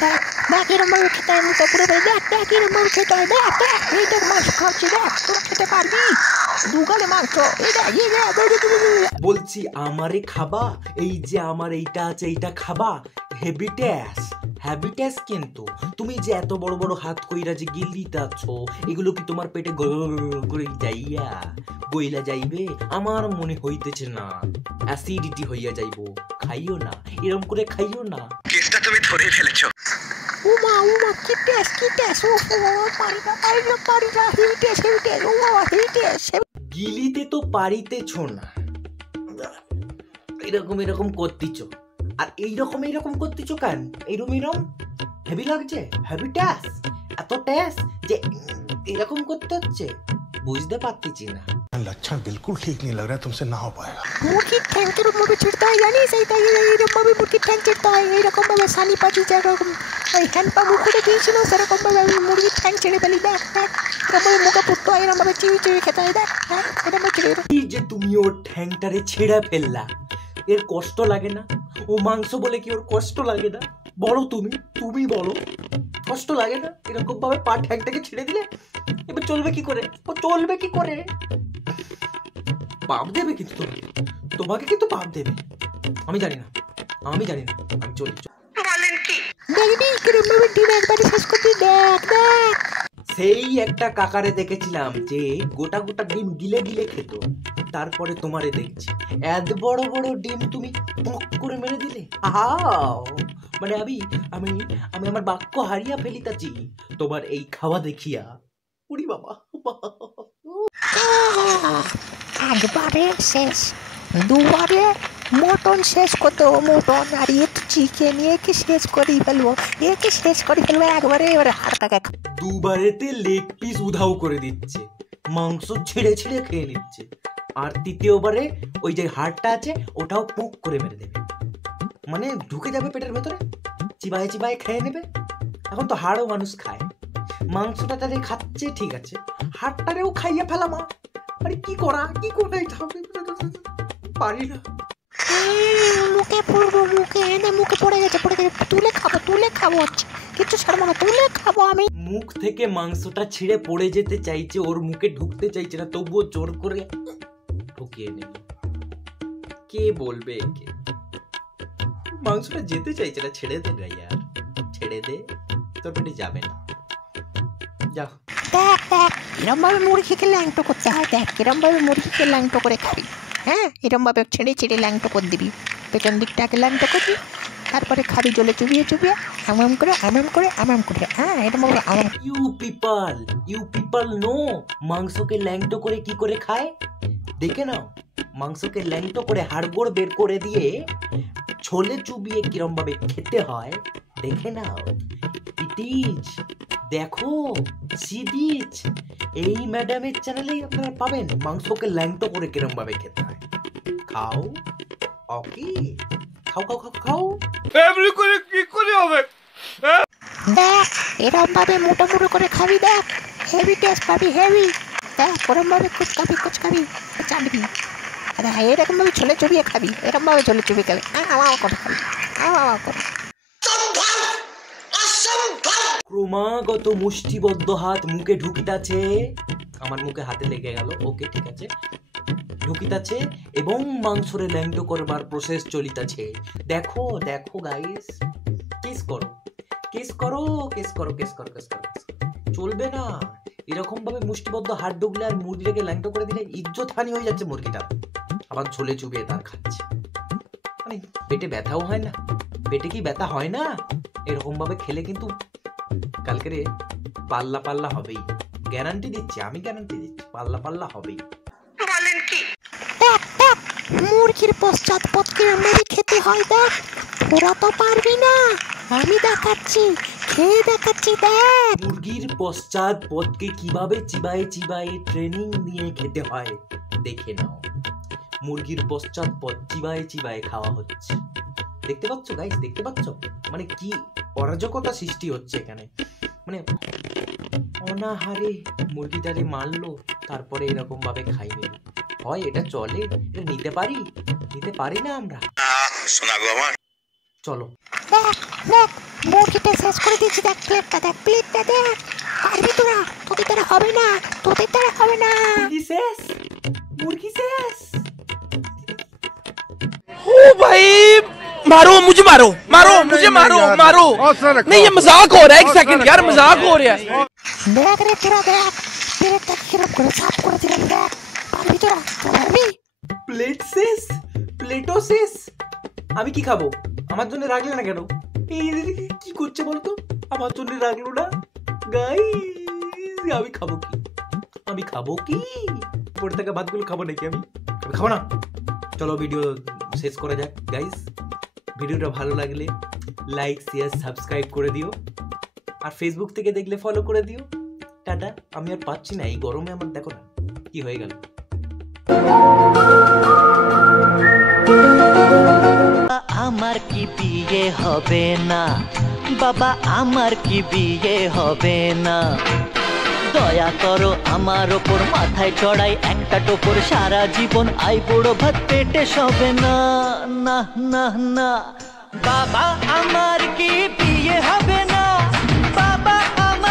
দেখ এরকম ভাবে খেতে হয় মুখে পুরো দেখ এরকম ভাবে খেতে হয় দেখ এই দেখ মাংস খাচ্ছি দেখ তোরা খেতে পারবি দুগালে মাংস বলছি আমারে খাবা এই যে আমার এইটা আছে এইটা খাবা হ্যাবিটাস কিন্তু তুমি যে এত বড় বড় হাত কইরা যে গিলিতাছ এগুলো কি তোমার পেটে করে যাইয়া বইলা যাইবে আমার মনে হইতেছে না অ্যাসিডিটি হইয়া যাইবো খাইও না এরকম করে খাইও না কেসটা তুমি ধরে ফেলেছো উমা কি টেস্ট ও পারি না হিটেস ও বাবা হিটেস গিলিতে তো পারিতেছ না এরকম করতেছ আর এইরকম করতেছ কেন এইরকম হেভি লাগছে হ্যাবিটাস এত টেস্ট যে এরকম করতে হচ্ছে বুঝতে পারতেছি না लक्षण बिल्कुल ठीक नहीं लग रहा है तुमसे ना हो पाएगा মুরগির ঠ্যাংকের উপরে ছিড়তে হয় জানিস এইরকম ভাবে মুরগির ঠ্যাং ছিড়তে হয় এইরকম ভাবে সানি পাচি যেরকম এই হ্যান্ড পাম্প উপরে দিয়েছিল সেরকম ভাবে আমি মুরগির ঠ্যাং ছেড়ে ফেলি দেখ এরকম ভাবে মুখে পুড়তে হয় এরকম ভাবে চিড়ে খেতে হয় দেখ এটা আমি ছেড়ে এই যে তুমি ওর ঠ্যাংটারে ছেড়ে ফেললা এর কষ্ট লাগে না ও মাংস বলে কি ওর কষ্ট লাগে না বলো তুমি বলো কষ্ট লাগে না এরকম ভাবে পা ঠ্যাংটাকে ছেড়ে দিলে এবার চলবে কি করে পাপ দেবে কিন্তু তোমাকে কিন্তু পাপ দেবে আমি জানি না আমি চলি বলেন কি দেখবি কিরম ভাবে ডিম একবারে শেষ করতে দেখ সেই একটা কাকারে দেখেছিলাম যে গোটা ডিম গিলে খেত তারপরে তোমারে দেখছি এত বড় ডিম তুমি পক করে মেরে দিলে মানে আমি আমার বাক্য হারিয়া ফেলিতাছি তোমার এই খাওয়া দেখিয়া উড়ি বাবা একবারে শেষ দুবারে মটন শেষ করতে মটন আর একটু চিকেন একে শেষ করে ফেলবো একবারে এবারে হাড়টাকে দুবারেতে লেগ পিস উধাও করে দিচ্ছে মাংস ছিঁড়ে খেয়ে নিচ্ছে আর তৃতীয়বারে ওই যে হাড়টা আছে ওটাও পোক করে মেরে দেবে মানে ঢুকে যাবে পেটের ভেতরে চিবায়ে খেয়ে নেবে এখন তো হাড়ও মানুষ খায় মাংসটা তাদের খাচ্ছে ঠিক আছে হাড়টারেও খাইয়ে ফেলা মা আরে কি করা পারি না মুখে পড়ে গেছে তুলে খাবো কিছু ছাড়বো না তুলে খাবো আমি মুখ থেকে মাংসটা ছিঁড়ে পড়ে যেতে চাইছে ওর মুখে ঢুকতে চাইছে না তবুও জোর করে ঢুকিয়ে নেবে কে বলবে একে মাংসটা যেতে চাইছে না ছেড়ে দে না ইয়ার ছেড়ে দে তোর পেটে যাবে না যাও দেখ এরম ভাবে মুরগিকে ল্যাংটো করতে হয় দেখ এরম ভাবে মুরগিকে ল্যাংটো করে খাবি হ্যাঁ এরম ভাবে ছেড়ে ল্যাংটো করে দিবি পেছন দিকটাকে ল্যাংটো করবি তারপরে খাবি জলে চুবিয়ে আমাম করে হ্যাঁ এরম ভাবে ইউ পিপল নো মাংসকে ল্যাংটো করে কি করে খায় দেখে নাও মাংসকে ল্যাংটো করে হাড়গোড় বের করে দিয়ে ছোলে চুবিয়ে কিরম ভাবে খেতে হয় দেখে নাও দেখো সিদিচ এই ম্যাডামের চ্যানেলেই আপনারা পাবেন মাংসকে ল্যাংটো করে কিরম ভাবে খেতে হয় খাও ওকে খাও এমনি করে কি করে হবে দেখ এরম ভাবে মোটা করে খাবি দেখ হেভি টেস্ট পাবি হেভি দেখ ওরম ভাবে কুচকাবি চাটবি আরে এরকম ভাবে ছোলে চুবিয়ে খাবি এরকম ভাবে ছোলে চুবিয়ে খাবি করে খাবি করে ক্রমাগত মুষ্টিবদ্ধ হাত মুখে ঢুকিতাছে আমার মুখে হাতে লেগে গেল ওকে ঠিক আছে ঢুকিতাছে এবং মাংসরে ল্যাংটো করবার প্রসেস চলিতাছে দেখো গাইস কিস করো চলবে না এরকম ভাবে মুষ্টিবদ্ধ হাত ঢুকলে আর মুরগিটাকে ল্যাংটো করে দিলে ইজ্জত হানি হয়ে যাচ্ছে মুরগিটা আবার ঝোলে চুবিয়ে তার খাচ্ছে মানে পেটে ব্যথাও হয় না পেটে কি ব্যথা হয় না এরকম ভাবে খেলে কিন্তু কালকে পাল্লা হবেই গ্যারান্টি দিচ্ছি পাল্লা হবেই বলেন কি মুরগির পশ্চাৎপদকে মেরে খেতে হয় দেখ তোরা তো পারবি না আমি দেখাচ্ছি খেয়ে দেখাচ্ছি দেখ মুরগির পশ্চাৎপদকে কিভাবে চিবায়ে ট্রেনিং নিয়ে খেতে হয় দেখে নাও মুরগির পশ্চাৎপদ চিবায়ে খাওয়া হচ্ছে দেখতে পাচ্ছ গাইস মানে কি অরাজকতা সৃষ্টি হচ্ছে এখানে মানে অনাহারে মুরগিটারে মারলো তারপরে এরকম ভাবে খাই নিল হয় এটা চলে এটা নিতে পারি না আমরা শোনা গো আমার চলো দেখ মুরগিটা শেষ করে দিচ্ছি, দেখ প্লেটটা দেখ, প্লেটটা দেখ। পারবি তোরা, তোদের দ্বারা হবে না, তোদের দ্বারা হবে না। মুরগি শেষ, মুরগি শেষ। ओ भाई मारो मुझे, मारो मारो मुझे, मारो मारो। नहीं ये मजाक हो रहा है, एक सेकंड यार, मजाक हो रहा है। দেখ রে তোরা দেখ, প্লেটটা কিরকম করে সাফ করে দিলাম দেখ। পারবি তোরা, পারবি? প্লেট শেষ, প্লেটও শেষ। আমি কি খাবো? আমার জন্য রাখলে না কেন? এই কি করছে বলতো? আমার জন্য রাখলো না গাইস। আমি খাবো কি? আমি খাবো কি? পড়ে থাকা ভাতগুলো খাবো নাকি আমি? আমি খাবো না। চলো ভিডিও শেষ করা যাক গাইস। ভিডিওটা ভালো লাগলে লাইক শেয়ার সাবস্ক্রাইব করে দিও, আর ফেসবুক থেকে দেখলে ফলো করে দিও। টাটা। আমি আর পাচ্ছি না, এই গরমে আমার দেখো না কি হয়ে গেল। আমার কি বিয়ে হবে না বাবা, আমার কি বিয়ে হবে না? দয়া করো আমার ওপর, মাথায় চড়াই একটা টোপর, সারা জীবন আই বুড়ো ভাত পেটে সবে না। না না না বাবা আমার